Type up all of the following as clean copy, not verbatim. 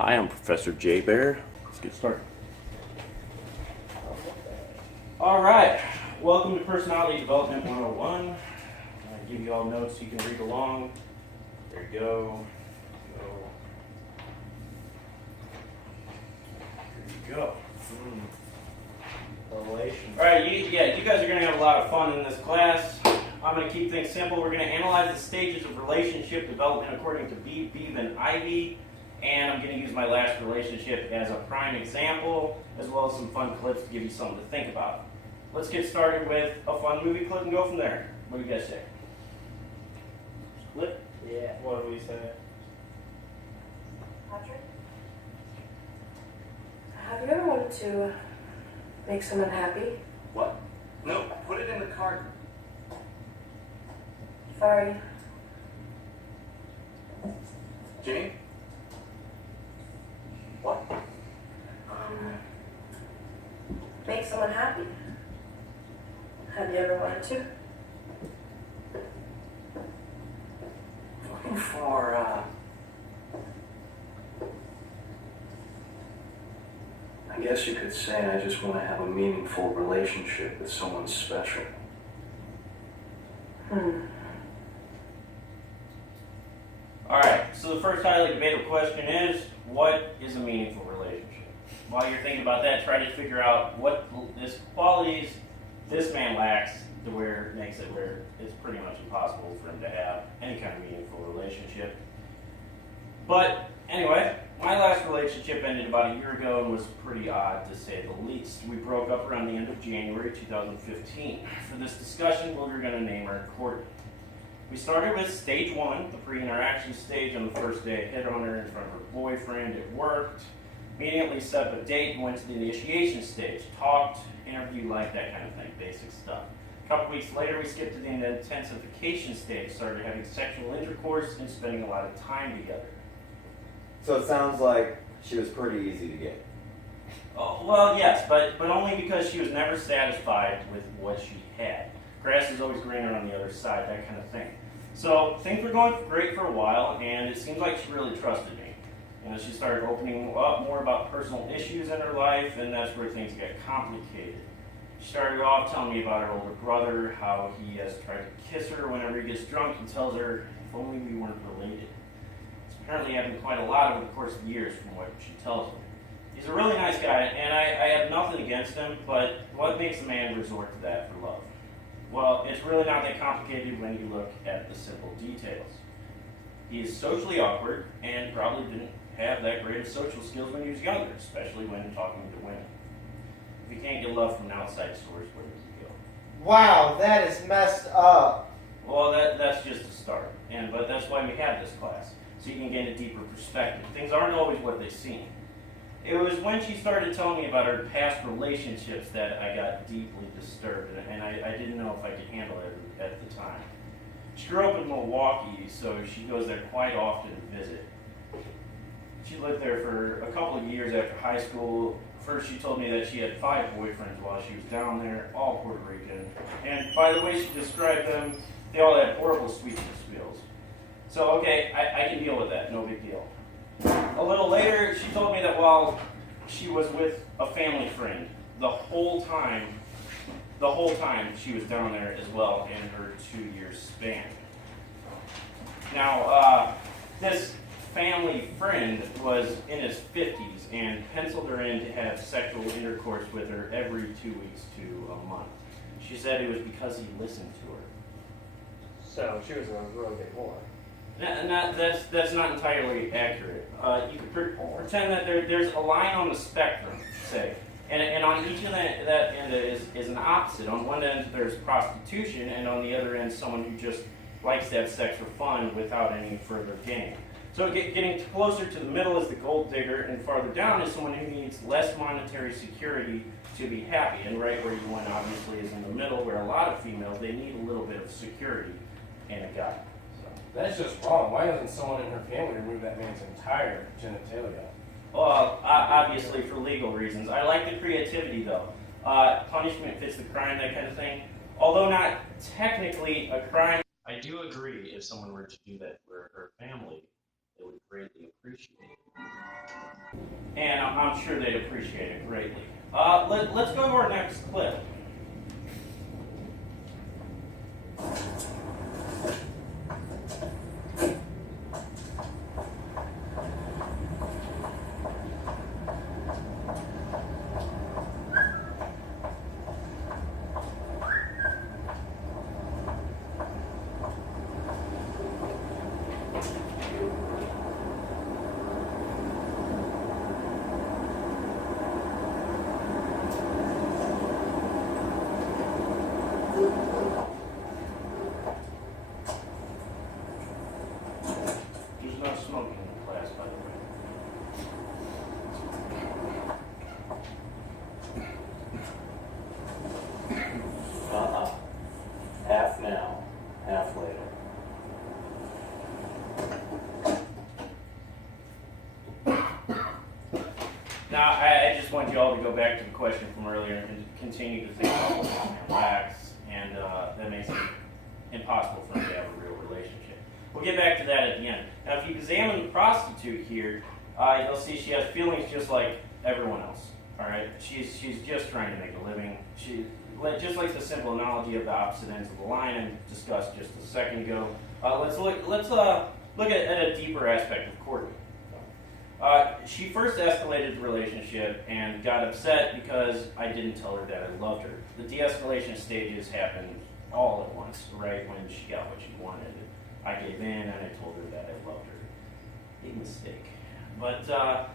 Hi, I'm Professor J. Bear. Let's get started. All right, welcome to Personality Development 101. I give you all notes so you can read along. There you go. There you go. Relation. All right, you guys are going to have a lot of fun in this class. I'm going to keep things simple. We're going to analyze the stages of relationship development according to Beebe and Ivy. And I'm going to use my last relationship as a prime example, as well as some fun clips to give you something to think about. Let's get started with a fun movie clip and go from there. What do you guys say? Clip? Yeah. What do we say? Patrick? Have you ever wanted to make someone happy? What? No, put it in the cart. Sorry. Jane? What? Make someone happy? Have you ever wanted to? Looking for, I guess you could say I just want to have a meaningful relationship with someone special. Alright, so the first highly debatable question is, what is a meaningful relationship? While you're thinking about that, try to figure out what qualities this man lacks to where it makes it where it's pretty much impossible for him to have any kind of meaningful relationship. But anyway, my last relationship ended about a year ago and was pretty odd to say the least. We broke up around the end of January 2015. For this discussion, we're going to name her Courtney. We started with stage one, the pre-interaction stage. On the first day, I hit on her in front of her boyfriend. It worked. Immediately set up a date and went to the initiation stage. Talked, interviewed, like that kind of thing, basic stuff. A couple weeks later, we skipped to the intensification stage, started having sexual intercourse and spending a lot of time together. So it sounds like she was pretty easy to get. Oh, well, yes, but only because she was never satisfied with what she had. Grass is always greener on the other side, that kind of thing. So things were going great for a while, and it seemed like she really trusted me. You know, she started opening up more about personal issues in her life, and that's where things got complicated. She started off telling me about her older brother, how he has tried to kiss her whenever he gets drunk and tells her if only we weren't related. It's apparently happened quite a lot over the course of years from what she tells me. He's a really nice guy, and I have nothing against him, but what makes a man resort to that for love? Well, it's really not that complicated when you look at the simple details. He is socially awkward and probably didn't have that great of social skills when he was younger, especially when talking to women. If you can't get love from an outside source, where does he go? Wow, that is messed up. Well, that's just a start, but that's why we have this class, so you can get a deeper perspective. Things aren't always what they seem. It was when she started telling me about her past relationships that I got deeply disturbed, and I didn't know if I could handle it at the time. She grew up in Milwaukee, so she goes there quite often to visit. She lived there for a couple of years after high school. First, she told me that she had 5 boyfriends while she was down there, all Puerto Rican. And by the way she described them, they all had horrible sweetness skills. So, okay, I can deal with that, no big deal. A little later, she told me that while she was with a family friend, the whole time she was down there as well in her 2-year span. Now, this family friend was in his 50s and penciled her in to have sexual intercourse with her every 2 weeks to a month. She said it was because he listened to her. So she was a really big boy. That's not entirely accurate. You could pretend that there's a line on the spectrum, say, and on each of that end is an opposite. On one end there's prostitution, and on the other end someone who just likes to have sex for fun without any further gain. So getting closer to the middle is the gold digger, and farther down is someone who needs less monetary security to be happy. And right where you went, obviously, is in the middle, where a lot of females, they need a little bit of security in a guy. That's just wrong. Why doesn't someone in her family remove that man's entire genitalia? Well, obviously for legal reasons. I like the creativity, though. Punishment fits the crime, that kind of thing. Although not technically a crime, I do agree if someone were to do that for her family, they would greatly appreciate it. and I'm sure they'd appreciate it greatly. Let's go to our next clip. There's no smoking in the class, by the way. Half now, half later. Now, I just want you all to go back to the question from earlier and continue to think about what and relax, and that makes it impossible for them to have a real relationship. We'll get back to that at the end. Now, if you examine the prostitute here, you'll see she has feelings just like everyone else. All right, she's just trying to make a living. Just like the simple analogy of the opposite ends of the line I discussed just a second ago. Let's look at a deeper aspect of Courtney. She first escalated the relationship and got upset because I didn't tell her that I loved her. The de-escalation stages happened all at once, right when she got what she wanted. I gave in and I told her that I loved her. Big mistake. But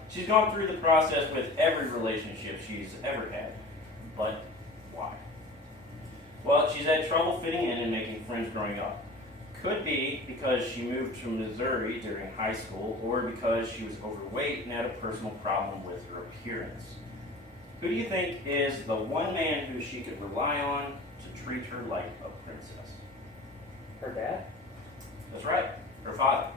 she's gone through the process with every relationship she's ever had. But why? Well, she's had trouble fitting in and making friends growing up. Could be because she moved from Missouri during high school, or because she was overweight and had a personal problem with her appearance. Who do you think is the one man who she could rely on to treat her like a princess? Her dad? That's right, her father.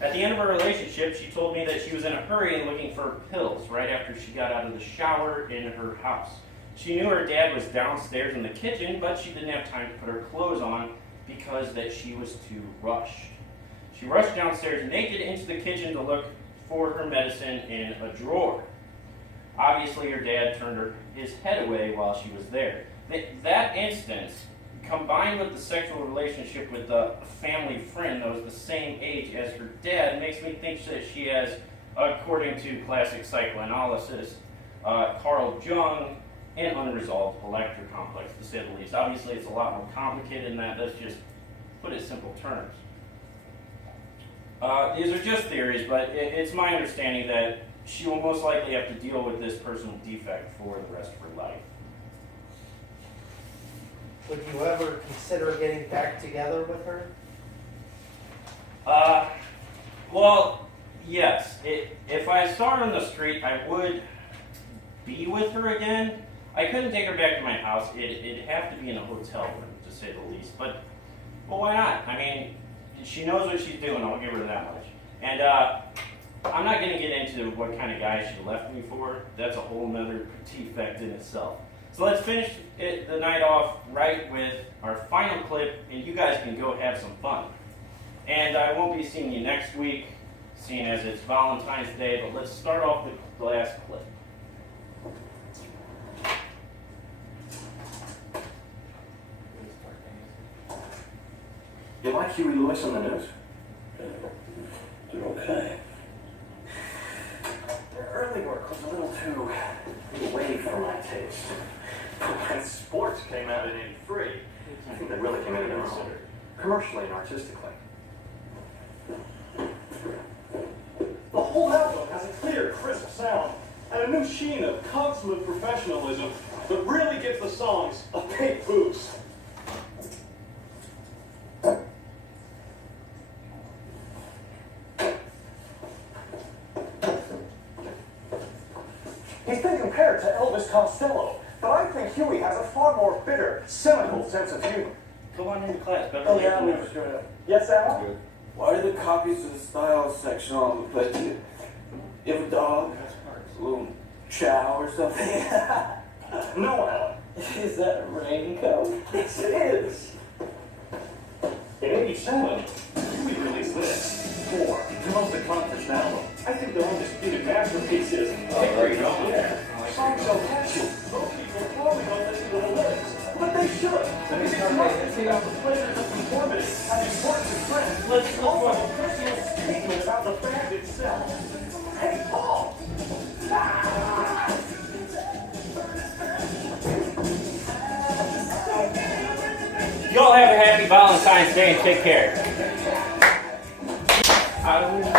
At the end of her relationship, she told me that she was in a hurry and looking for pills right after she got out of the shower in her house. She knew her dad was downstairs in the kitchen, but she didn't have time to put her clothes on because that she was too rushed. She rushed downstairs naked into the kitchen to look for her medicine in a drawer. Obviously, her dad turned his head away while she was there. That instance, combined with the sexual relationship with a family friend that was the same age as her dad, makes me think that she has, according to classic psychoanalysis, Carl Jung, an unresolved elector complex, to say the least. Obviously, it's a lot more complicated than that. Let's just put it in simple terms. These are just theories, but it's my understanding that she will most likely have to deal with this personal defect for the rest of her life. Would you ever consider getting back together with her? Well, yes. If I saw her on the street, I would be with her again. I couldn't take her back to my house. It'd have to be in a hotel room, to say the least. But why not? I mean, she knows what she's doing. I'll give her that much. And I'm not going to get into what kind of guy she left me for. That's a whole nother defect in itself. So let's finish the night off right with our final clip, and you guys can go have some fun. And I won't be seeing you next week, seeing as it's Valentine's Day, but let's start off with the last clip. You like Huey Louis on the news? They're okay. Their early work was a little too away for my taste. But when sports came out in free, I think they really came into their own, commercially and artistically. The whole album has a clear, crisp sound and a new sheen of consummate professionalism that really gives the songs a big boost. He's been compared to Elvis Costello, but I think Huey has a far more bitter, cynical sense of humor. Go on into class. Better Oh late yeah, than we never. sure. Yes, Al? Why are the copies of the style section on the plate? You have a dog? A little chow or something? No, Al. Is that a raincoat? Yes, it is. In '87, Huey released this, 4, the most accomplished album. I think they're undisputed masterpieces. There you go. Songs so catchy. Most people probably don't listen to the lyrics. But they should. Because it's not just about the pleasures of conformity and the importance of friends. It's also a personal statement about the band itself. Hey, Paul! You all have a happy Valentine's Day and take care. I don't